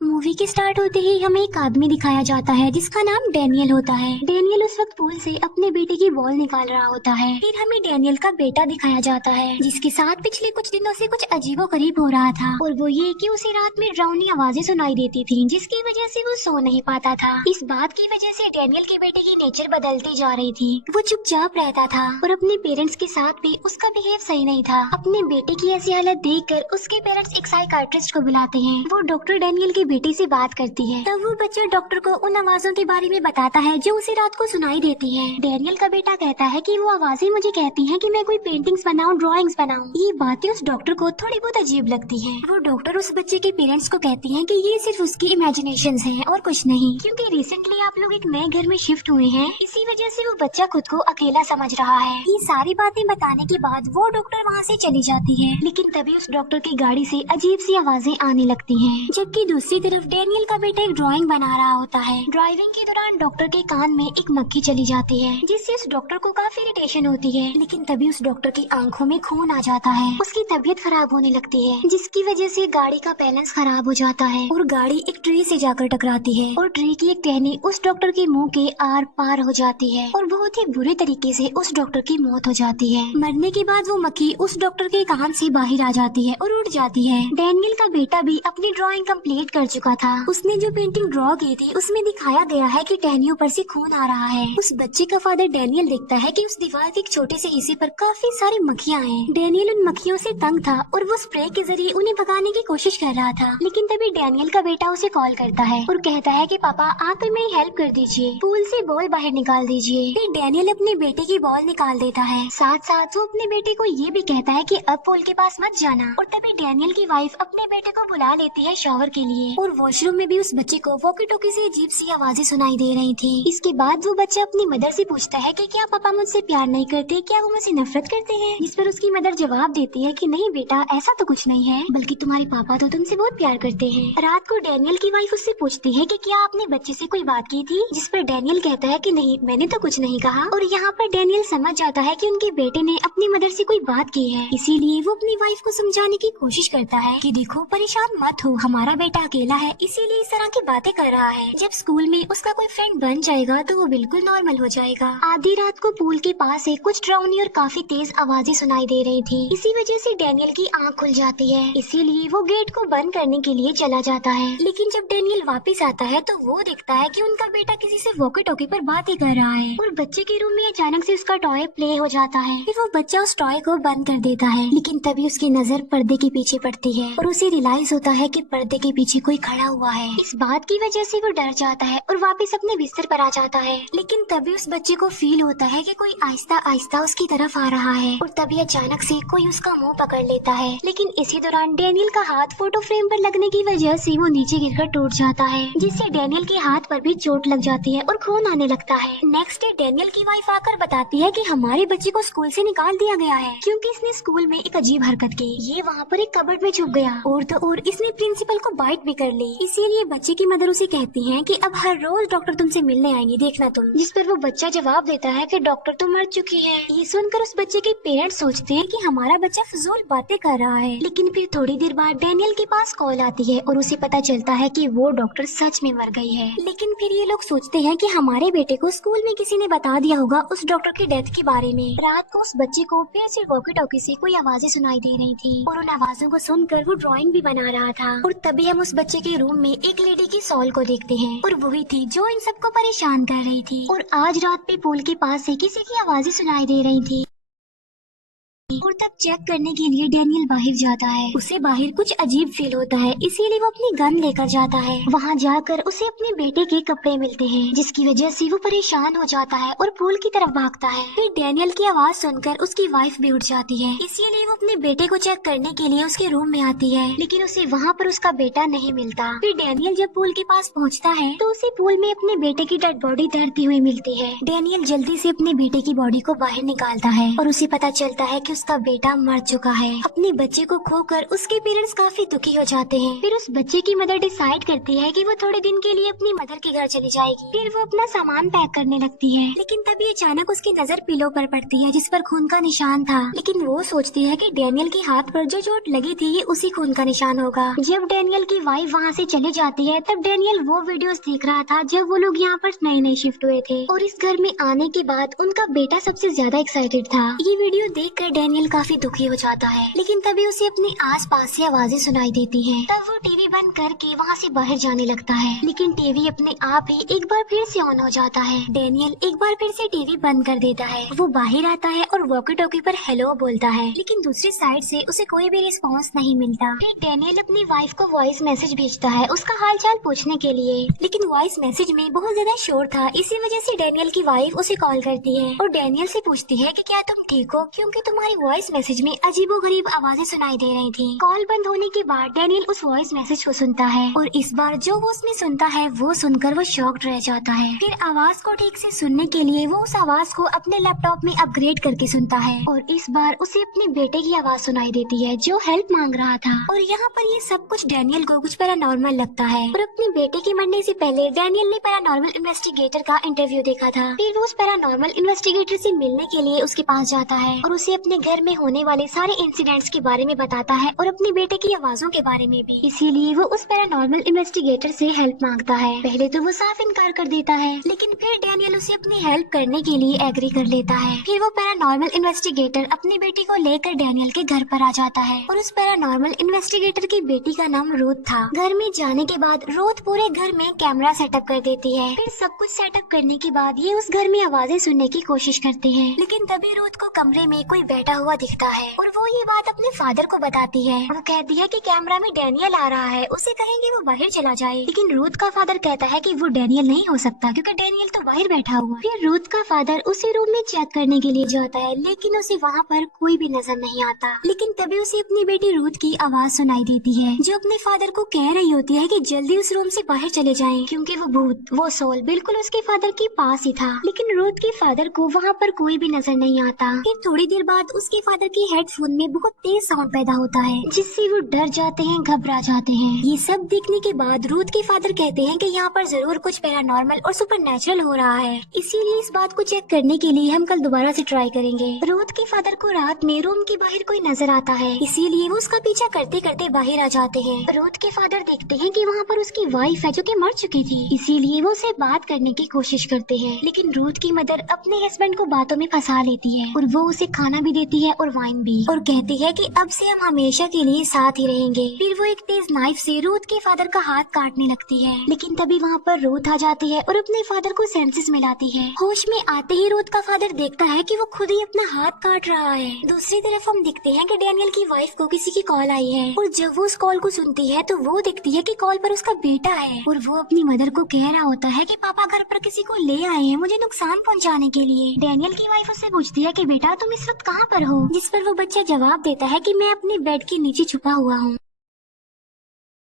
Movie के start होते ही हमें एक आदमी दिखाया जाता है जिसका नाम डैनियल होता है। डैनियल उस वक्त पूल से अपने बेटे की बॉल निकाल रहा होता है। फिर हमें डैनियल का बेटा दिखाया जाता है जिसके साथ पिछले कुछ दिनों से कुछ अजीबोगरीब हो रहा था, और वो ये कि उसे रात में डरावनी आवाजें सुनाई देती थी जिसकी वजह से वो सो नहीं पाता था। इस बात की वजह से डैनियल के बेटे की नेचर बदलती जा रही थी। वो चुपचाप रहता था और अपने पेरेंट्स के साथ भी उसका बिहेव सही नहीं था। अपने बेटे की ऐसी हालत देखकर उसके पेरेंट्स एक साइकाट्रिस्ट को बुलाते हैं। वो डॉक्टर डैनियल के बेटे से बात करती है। तब वो बच्चा डॉक्टर को उन आवाजों के बारे में बताता है जो उसे रात को सुनाई देती है। डैनियल का बेटा कहता है कि वो आवाजें मुझे कहती हैं कि मैं कोई पेंटिंग्स बनाऊं, ड्राइंग्स बनाऊं। ये बातें उस डॉक्टर को थोड़ी बहुत अजीब लगती हैं। वो डॉक्टर उस बच्चे के पेरेंट्स को कहती हैं कि ये सिर्फ उसकी इमेजिनेशंस हैं और कुछ नहीं, क्योंकि रिसेंटली आप लोग एक नए घर में शिफ्ट हुए हैं, इसी वजह से वो बच्चा खुद को अकेला समझ रहा है। ये सारी बातें बताने के बाद वो डॉक्टर वहाँ से चली जाती है, लेकिन तभी उस डॉक्टर की गाड़ी से अजीब सी आवाजें आने लगती हैं। जबकि दूसरी तरफ डैनियल का बेटा एक ड्राइंग बना रहा होता है। ड्राइविंग के दौरान डॉक्टर के कान में एक मक्खी चली जाती है जिससे उस डॉक्टर को काफी इरिटेशन होती है, लेकिन तभी उस डॉक्टर की आंखों में खून आ जाता है। उसकी तबीयत खराब होने लगती है जिसकी वजह से गाड़ी का बैलेंस खराब हो जाता है और गाड़ी एक ट्री से जाकर टकराती है और ट्री की एक टहनी उस डॉक्टर के मुंह के आर पार हो जाती है और बहुत ही बुरे तरीके से उस डॉक्टर की मौत हो जाती है। मरने के बाद वो मक्खी उस डॉक्टर के कान से बाहर आ जाती है और उड़ जाती है। डैनियल का बेटा भी अपनी ड्राइंग कंप्लीट कर चुका था। उसने जो पेंटिंग ड्रॉ की थी उसमें दिखाया गया है कि टहनियों पर से खून आ रहा है। उस बच्चे का फादर डैनियल देखता है कि उस दीवार के एक छोटे से हिस्से पर काफी सारी मक्खियां हैं। डैनियल उन मक्खियों से तंग था और वो स्प्रे के जरिए उन्हें भगाने की कोशिश कर रहा था, लेकिन तभी डैनियल का बेटा उसे कॉल करता है और कहता है कि पापा आप मेरी हेल्प कर दीजिए, पूल से बॉल बाहर निकाल दीजिए। फिर डैनियल अपने बेटे की बॉल निकाल देता है। साथ साथ वो अपने बेटे को ये भी कहता है कि अब पूल के पास मत जाना, और तभी डैनियल की वाइफ अपने बेटे को बुला लेती है शॉवर के लिए, और वॉशरूम में भी उस बच्चे को वॉकी टॉकी से अजीब सी आवाजें सुनाई दे रही थी। इसके बाद वो बच्चा अपनी मदर से पूछता है कि क्या पापा मुझसे प्यार नहीं करते, क्या वो मुझसे नफरत करते हैं, जिस पर उसकी मदर जवाब देती है कि नहीं बेटा, ऐसा तो कुछ नहीं है, बल्कि तुम्हारे पापा तो तुमसे बहुत प्यार करते हैं। रात को डैनियल की वाइफ उससे पूछती है कि क्या आपने बच्चे से कोई बात की थी, जिस पर डैनियल कहता है कि नहीं, मैंने तो कुछ नहीं कहा। और यहाँ पर डैनियल समझ जाता है कि उनके बेटे ने अपनी मदर से कोई बात की है, इसीलिए वो अपनी वाइफ को समझाने की कोशिश करता है कि देखो परेशान मत हो, हमारा बेटा अकेला है इसीलिए इस तरह की बातें कर रहा है। जब स्कूल में उसका कोई फ्रेंड बन जाएगा तो वो बिल्कुल नॉर्मल हो जाएगा। आधी रात को पूल के पास से कुछ डरावनी और काफी तेज आवाजें सुनाई दे रही थी। इसी वजह से डैनियल की आंख खुल जाती है, इसीलिए वो गेट को बंद करने के लिए चला जाता है। लेकिन जब डैनियल वापस आता है तो वो देखता है कि उनका बेटा किसी से वॉकी टॉकी पर बातें कर रहा है, और बच्चे के रूम में अचानक से उसका टॉय प्ले हो जाता है। फिर वो बच्चा उस टॉय को बंद कर देता है, लेकिन तभी उसकी नजर पर्दे के पीछे पड़ती है और उसे रियलाइज होता है कि पर्दे के पीछे कोई खड़ा हुआ है। इस बात की वजह से वो डर जाता है और वापस अपने बिस्तर पर आ जाता है, लेकिन तभी उस बच्चे को फील होता है कि कोई आहिस्ता आहिस्ता उसकी तरफ आ रहा है, और तभी अचानक से कोई उसका मुंह पकड़ लेता है। लेकिन इसी दौरान डैनियल का हाथ फोटो फ्रेम पर लगने की वजह से वो नीचे गिरकर टूट जाता है, जिससे डैनियल के हाथ पर भी चोट लग जाती है और खून आने लगता है। नेक्स्ट डे डैनियल की वाइफ आकर बताती है कि हमारे बच्चे को स्कूल से निकाल दिया गया है क्योंकि इसने स्कूल में एक अजीब हरकत की। ये वहाँ पर एक कबर्ड में छुप गया, और तो और इसने प्रिंसिपल को बाइट भी कर ली। इसीलिए बच्चे की मदर उसे कहती है कि अब हर रोज डॉक्टर तुमसे मिलने आएंगे, देखना तुम। जिस पर वो बच्चा जवाब देता है कि डॉक्टर तो मर चुकी है। ये सुनकर उस बच्चे के पेरेंट्स सोचते हैं कि हमारा बच्चा फजूल बातें कर रहा है, लेकिन फिर थोड़ी देर बाद डैनियल के पास कॉल आती है और उसे पता चलता है कि वो डॉक्टर सच में मर गई है। लेकिन फिर ये लोग सोचते हैं कि हमारे बेटे को स्कूल में किसी ने बता दिया होगा उस डॉक्टर की डेथ के बारे में। रात को उस बच्चे को फिर से वॉकी टॉकी से कोई आवाजें सुनाई दे रही थी, और उन आवाजों को सुनकर वो ड्राइंग भी बना रहा था। और तभी हम उस बच्चे के रूम में एक लेडी की सॉल को देखते हैं, और वही थी जो इन सबको परेशान कर रही थी। और आज रात पे पूल के पास से किसी की आवाजें सुनाई दे रही थी, और तब चेक करने के लिए डैनियल बाहर जाता है। उसे बाहर कुछ अजीब फील होता है, इसीलिए वो अपनी गन लेकर जाता है। वहाँ जाकर उसे अपने बेटे के कपड़े मिलते हैं, जिसकी वजह से वो परेशान हो जाता है और पूल की तरफ भागता है। फिर डैनियल की आवाज सुनकर उसकी वाइफ भी उठ जाती है, इसीलिए वो अपने बेटे को चेक करने के लिए उसके रूम में आती है, लेकिन उसे वहाँ पर उसका बेटा नहीं मिलता। फिर डैनियल जब पूल के पास पहुँचता है तो उसे पूल में अपने बेटे की डेड बॉडी तैरती हुई मिलती है। डैनियल जल्दी से अपने बेटे की बॉडी को बाहर निकालता है और उसे पता चलता है कि उसका उसका बेटा मर चुका है। अपने बच्चे को खोकर उसके पेरेंट्स काफी दुखी हो जाते हैं। फिर उस बच्चे की मदर डिसाइड करती है कि वो थोड़े दिन के लिए अपनी मदर के घर चली जाएगी। फिर वो अपना सामान पैक करने लगती है, लेकिन तभी अचानक उसकी नजर पिलो पर पड़ती है जिस पर खून का निशान था। लेकिन वो सोचती है कि डैनियल के हाथ पर जो चोट लगी थी ये उसी खून का निशान होगा। जब डैनियल की वाइफ वहाँ से चली जाती है तब डैनियल वो वीडियोस देख रहा था जब वो लोग यहाँ पर नए शिफ्ट हुए थे और इस घर में आने के बाद उनका बेटा सबसे ज्यादा एक्साइटेड था। ये वीडियो देखकर डैनियल काफी दुखी हो जाता है, लेकिन तभी उसे अपने आसपास से आवाजें सुनाई देती हैं। तब वो टीवी बंद करके वहाँ से बाहर जाने लगता है, लेकिन टीवी अपने आप ही एक बार फिर से ऑन हो जाता है। डैनियल एक बार फिर से टीवी बंद कर देता है। वो बाहर आता है और वॉकी टॉकी पर हेलो बोलता है, लेकिन दूसरी साइड से उसे कोई भी रिस्पॉन्स नहीं मिलता। फिर डैनियल अपनी वाइफ को वॉइस मैसेज भेजता है उसका हाल चाल पूछने के लिए, लेकिन वॉइस मैसेज में बहुत ज्यादा शोर था। इसी वजह से डैनियल की वाइफ उसे कॉल करती है और डैनियल से पूछती है कि क्या तुम ठीक हो, क्योंकि तुम्हारी वॉइस मैसेज में अजीबोगरीब आवाजें सुनाई दे रही थी। कॉल बंद होने के बाद डैनियल उस वॉइस मैसेज को सुनता है और इस बार जो वो उसमें सुनता है वो सुनकर वो शॉक्ड रह जाता है। फिर आवाज को ठीक से सुनने के लिए वो उस आवाज को अपने लैपटॉप में अपग्रेड करके सुनता है और इस बार उसे अपने बेटे की आवाज सुनाई देती है जो हेल्प मांग रहा था। और यहाँ पर ये सब कुछ डैनियल को कुछ पैरानॉर्मल लगता है और अपने बेटे के मरने से पहले डैनियल ने पैरानॉर्मल इन्वेस्टिगेटर का इंटरव्यू देखा था। फिर वो उस पैरानॉर्मल इन्वेस्टिगेटर से मिलने के लिए उसके पास जाता है और उसे अपने घर में होने वाले सारे इंसिडेंट्स के बारे में बताता है और अपने बेटे की आवाजों के बारे में भी। इसीलिए वो उस पैरानॉर्मल इन्वेस्टिगेटर से हेल्प मांगता है। पहले तो वो साफ इनकार कर देता है, लेकिन फिर डैनियल उसे अपनी हेल्प करने के लिए एग्री कर लेता है। फिर वो पैरानॉर्मल इन्वेस्टिगेटर अपनी बेटी को लेकर डैनियल के घर पर आ जाता है और उस पैरानॉर्मल इन्वेस्टिगेटर की बेटी का नाम रूथ था। घर में जाने के बाद रूथ पूरे घर में कैमरा सेटअप कर देती है। फिर सब कुछ सेटअप करने के बाद ये उस घर में आवाजें सुनने की कोशिश करते हैं, लेकिन तभी रूथ को कमरे में कोई बैठा हुआ दिखता है और वो ये बात अपने फादर को बताती है। वो कहती है कि कैमरा में डैनियल आ रहा है, उसे कहेंगे वो बाहर चला जाए। लेकिन रूथ का फादर कहता है कि वो डैनियल नहीं हो सकता क्योंकि डैनियल तो बाहर बैठा हुआ। फिर रूथ का फादर उसे रूम में चेक करने के लिए जाता है, लेकिन उसे वहाँ पर कोई भी नजर नहीं आता। लेकिन तभी उसे अपनी बेटी रूथ की आवाज सुनाई देती है जो अपने फादर को कह रही होती है कि जल्दी उस रूम से बाहर चले जाएं, क्योंकि वो भूत, वो सोल बिल्कुल उसके फादर के पास ही था। लेकिन रूथ के फादर को वहाँ पर कोई भी नजर नहीं आता। फिर थोड़ी देर बाद उसके फादर के हेडफोन में बहुत तेज साउंड पैदा होता है जिससे वो डर जाते हैं, घबरा जाते हैं। ये सब देखने के बाद रूथ के फादर कहते हैं कि यहाँ पर जरूर कुछ पैरानॉर्मल और सुपरनैचुरल हो रहा है, इसीलिए इस बात को चेक करने के लिए हम कल दोबारा से ट्राई करेंगे। रूथ के फादर को रात में रूम के बाहर कोई नजर आता है, इसीलिए वो उसका पीछा करते करते बाहर आ जाते हैं। रूथ के फादर देखते हैं कि वहाँ पर उसकी वाइफ है जो कि मर चुकी थी, इसीलिए वो उसे बात करने की कोशिश करते हैं। लेकिन रूथ की मदर अपने हस्बैंड को बातों में फंसा लेती है और वो उसे खाना भी देती है और वाइन भी, और कहती है कि अब से हम हमेशा के लिए साथ ही रहेंगे। फिर वो एक तेज नाइफ से रूथ के फादर का हाथ काटने लगती है, लेकिन तभी वहाँ पर रूथ आ जाती है और अपने फादर को सेंसेस मिलाती है। होश में आते ही रूथ का फादर देखता है कि वो खुद ही अपना हाथ काट रहा है। दूसरी तरफ हम देखते हैं कि डैनियल की वाइफ को किसी की कॉल आई है और जब वो उस कॉल को सुनती है तो वो देखती है कि कॉल पर उसका बेटा है और वो अपनी मदर को कह रहा होता है कि पापा घर पर किसी को ले आए हैं मुझे नुकसान पहुंचाने के लिए। डैनियल की वाइफ उससे पूछती है कि बेटा तुम इस वक्त कहाँ पर हो, जिस पर वो बच्चा जवाब देता है कि मैं अपने बेड के नीचे छुपा हुआ हूँ।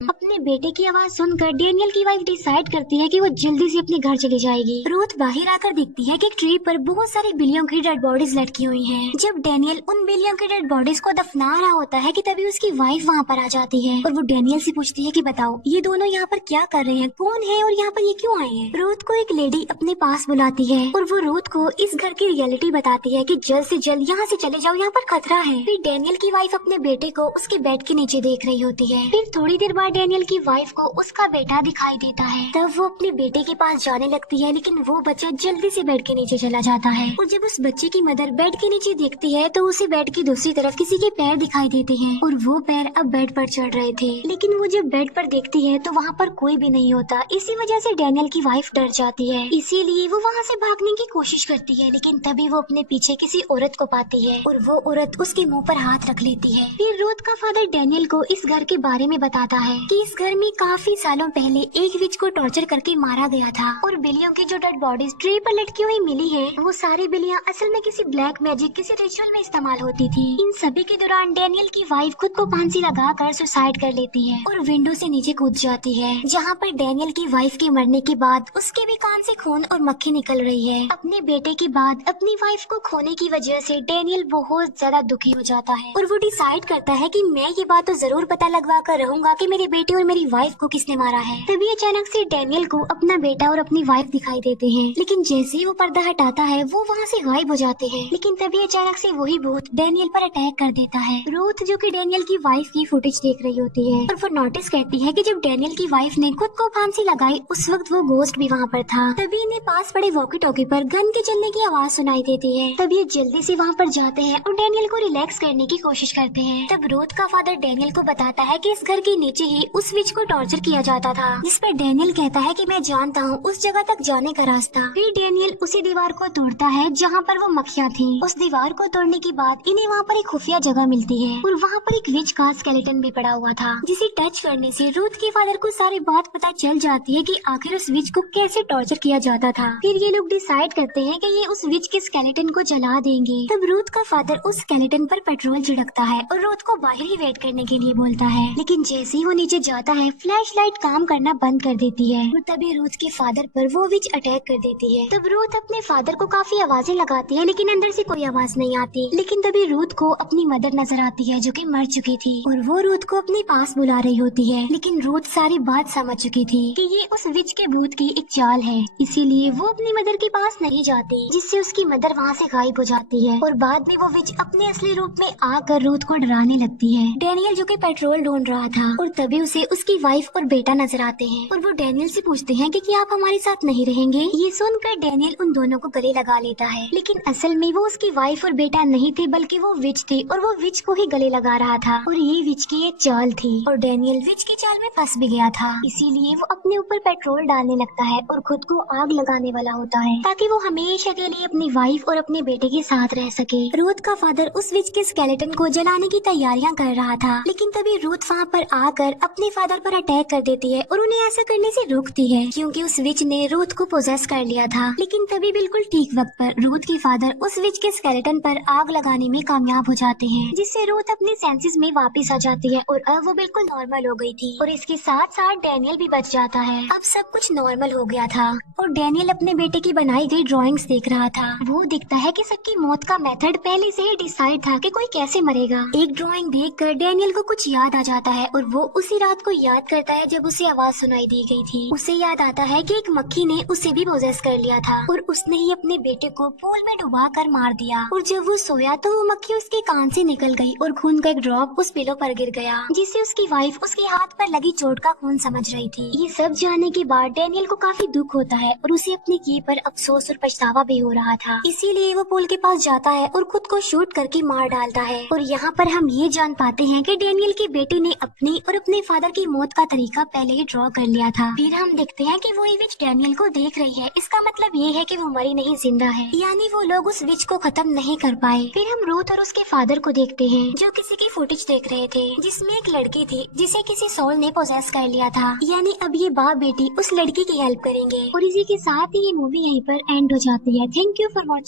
अपने बेटे की आवाज सुनकर डैनियल की वाइफ डिसाइड करती है कि वो जल्दी से अपने घर चली जाएगी। रूथ बाहर आकर देखती है कि एक ट्री पर बहुत सारी बिल्लियों की डेड बॉडीज लटकी हुई हैं। जब डैनियल उन बिल्लियों की डेड बॉडीज को दफना रहा होता है कि तभी उसकी वाइफ वहाँ पर आ जाती है और वो डैनियल से पूछती है कि बताओ ये दोनों यहाँ पर क्या कर रहे हैं, कौन है और यहाँ पर ये क्यों आए हैं। रूथ को एक लेडी अपने पास बुलाती है और वो रूथ को इस घर की रियलिटी बताती है कि जल्द से जल्द यहाँ से चले जाओ, यहाँ पर खतरा है। फिर डैनियल की वाइफ अपने बेटे को उसके बेड के नीचे देख रही होती है। फिर थोड़ी देर बाद डैनियल की वाइफ को उसका बेटा दिखाई देता है। तब वो अपने बेटे के पास जाने लगती है, लेकिन वो बच्चा जल्दी से बेड के नीचे चला जाता है और जब उस बच्चे की मदर बेड के नीचे देखती है तो उसे बेड की दूसरी तरफ किसी के पैर दिखाई देते हैं और वो पैर अब बेड पर चढ़ रहे थे। लेकिन वो जब बेड पर देखती है तो वहाँ पर कोई भी नहीं होता। इसी वजह से डैनियल की वाइफ डर जाती है, इसीलिए वो वहाँ से भागने की कोशिश करती है। लेकिन तभी वो अपने पीछे किसी औरत को पाती है और वो औरत उसके मुँह पर हाथ रख लेती है। फिर रूथ का फादर डैनियल को इस घर के बारे में बताता है कि इस घर में काफी सालों पहले एक विच को टॉर्चर करके मारा गया था और बिल्लियों की जो डेड बॉडीज ट्री पर लटकी हुई मिली है वो सारी बिल्लियां असल में किसी ब्लैक मैजिक किसी रिचुअल में इस्तेमाल होती थी। इन सभी के दौरान डैनियल की वाइफ खुद को फांसी लगाकर सुसाइड कर लेती है और विंडो से नीचे कूद जाती है, जहाँ पर डैनियल की वाइफ के मरने के बाद उसके भी कान से खून और मक्खी निकल रही है। अपने बेटे के बाद अपनी वाइफ को खोने की वजह से डैनियल बहुत ज्यादा दुखी हो जाता है और वो डिसाइड करता है कि मैं ये बात तो जरूर पता लगवा कर रहूंगा कि मेरे बेटे और मेरी वाइफ को किसने मारा है। तभी अचानक से डैनियल को अपना बेटा और अपनी वाइफ दिखाई देते हैं, लेकिन जैसे ही वो पर्दा हटाता है वो वहाँ से गायब हो जाते हैं। लेकिन तभी अचानक से वही भूत डैनियल पर अटैक कर देता है। रूथ जो कि डैनियल की वाइफ की फुटेज देख रही होती है और वो नोटिस करती है कि जब डैनियल की वाइफ ने खुद को फांसी लगाई उस वक्त वो गोस्ट भी वहाँ पर था। तभी इन्हें पास पड़े वॉकी टॉकी पर गन के चलने की आवाज सुनाई देती है। तभी ये जल्दी से वहाँ पर जाते हैं और डैनियल को रिलैक्स करने की कोशिश करते हैं। तब रूथ का फादर डैनियल को बताता है कि इस घर के नीचे ही उस विच को टॉर्चर किया जाता था, जिस पर डैनियल कहता है कि मैं जानता हूँ उस जगह तक जाने का रास्ता। फिर डैनियल उसी दीवार को तोड़ता है जहाँ पर वो मक्खियाँ थी। उस दीवार को तोड़ने के बाद इन्हें वहाँ पर एक खुफिया जगह मिलती है और वहाँ पर एक विच का स्केलेटन भी पड़ा हुआ था, जिसे टच करने से रूथ के फादर को सारी बात पता चल जाती है कि आखिर उस विच को कैसे टॉर्चर किया जाता था। फिर ये लोग डिसाइड करते हैं कि ये उस विच के स्केलेटन को जला देंगे। तब रूथ का फादर उस स्केलेटन पर पेट्रोल छिड़कता है और रूथ को बाहर ही वेट करने के लिए बोलता है, लेकिन जैसे ही वो नीचे जाता है फ्लैश लाइट काम करना बंद कर देती है और तभी रूथ के फादर पर वो विच अटैक कर देती है। तब रूथ अपने फादर को काफी आवाजें लगाती है, लेकिन अंदर से कोई आवाज नहीं आती। लेकिन तभी रूथ को अपनी मदर नजर आती है जो कि मर चुकी थी और वो रूथ को अपने पास बुला रही होती है। लेकिन रूथ सारी बात समझ चुकी थी कि ये उस विच के भूत की एक चाल है, इसीलिए वो अपनी मदर के पास नहीं जाती, जिससे उसकी मदर वहाँ से गायब हो जाती है और बाद में वो विच अपने असली रूप में आकर रूथ को डराने लगती है। डैनियल जो कि पेट्रोल ढूंढ रहा था और तभी उसे उसकी वाइफ और बेटा नजर आते हैं और वो डैनियल से पूछते हैं कि क्या आप हमारे साथ नहीं रहेंगे। ये सुनकर डैनियल उन दोनों को गले लगा लेता है, लेकिन असल में वो उसकी वाइफ और बेटा नहीं थे बल्कि वो विच थे और वो विच को ही गले लगा रहा था और ये विच की एक चाल थी और डैनियल विच की चाल में फंस भी गया था। इसीलिए वो अपने ऊपर पेट्रोल डालने लगता है और खुद को आग लगाने वाला होता है ताकि वो हमेशा के लिए अपनी वाइफ और अपने बेटे के साथ रह सके। रूथ का फादर उस विच के स्केलेटन को जलाने की तैयारियां कर रहा था, लेकिन तभी रूथ वहाँ पर आकर अपने फादर पर अटैक कर देती है और उन्हें ऐसा करने से रोकती है क्योंकि उस विच ने रूथ को पोजेस कर लिया था। लेकिन तभी बिल्कुल ठीक वक्त पर रूथ के फादर उस विच के स्केलेटन पर आग लगाने में कामयाब हो जाते हैं, जिससे रूथ अपने सेंसेस में वापस आ जाती है और अब वो बिल्कुल नॉर्मल हो गई थी और इसके साथ साथ डैनियल भी बच जाता है। अब सब कुछ नॉर्मल हो गया था और डैनियल अपने बेटे की बनाई गई ड्राइंग्स देख रहा था। वो दिखता है कि सबकी मौत का मेथड पहले से ही डिसाइड था कि कोई कैसे मरेगा। एक ड्राइंग देखकर डैनियल को कुछ याद आ जाता है और वो उसी रात को याद करता है जब उसे आवाज सुनाई दी गई थी। उसे याद आता है कि एक मक्खी ने उसे भी पोजेस कर लिया था और उसने ही अपने बेटे को पूल में डुबा कर मार दिया और जब वो सोया तो वो मक्खी उसके कान से निकल गई और खून का एक ड्रॉप उस पिलो पर गिर गया, जिसे उसकी वाइफ उसके हाथ पर लगी चोट का खून समझ रही थी। ये सब जानने के बाद डैनियल को काफी दुख होता है और उसे अपने किए पर अफसोस और पछतावा भी हो रहा था। इसीलिए वो पुल के पास जाता है और खुद को शूट करके मार डालता है और यहाँ पर हम ये जान पाते हैं कि डैनियल के बेटे ने अपनी और अपने फादर की मौत का तरीका पहले ही ड्रॉ कर लिया था। फिर हम देखते हैं कि वो विच डैनियल को देख रही है, इसका मतलब ये है कि वो मरी नहीं जिंदा है, यानी वो लोग उस विच को खत्म नहीं कर पाए। फिर हम रूथ और उसके फादर को देखते हैं जो किसी की फुटेज देख रहे थे जिसमें एक लड़की थी जिसे किसी सोल ने पोजेस कर लिया था, यानी अब ये बाप बेटी उस लड़की की हेल्प करेंगे और इसी के साथ ही ये मूवी यहीं पर एंड हो जाती है। Thank you for watching.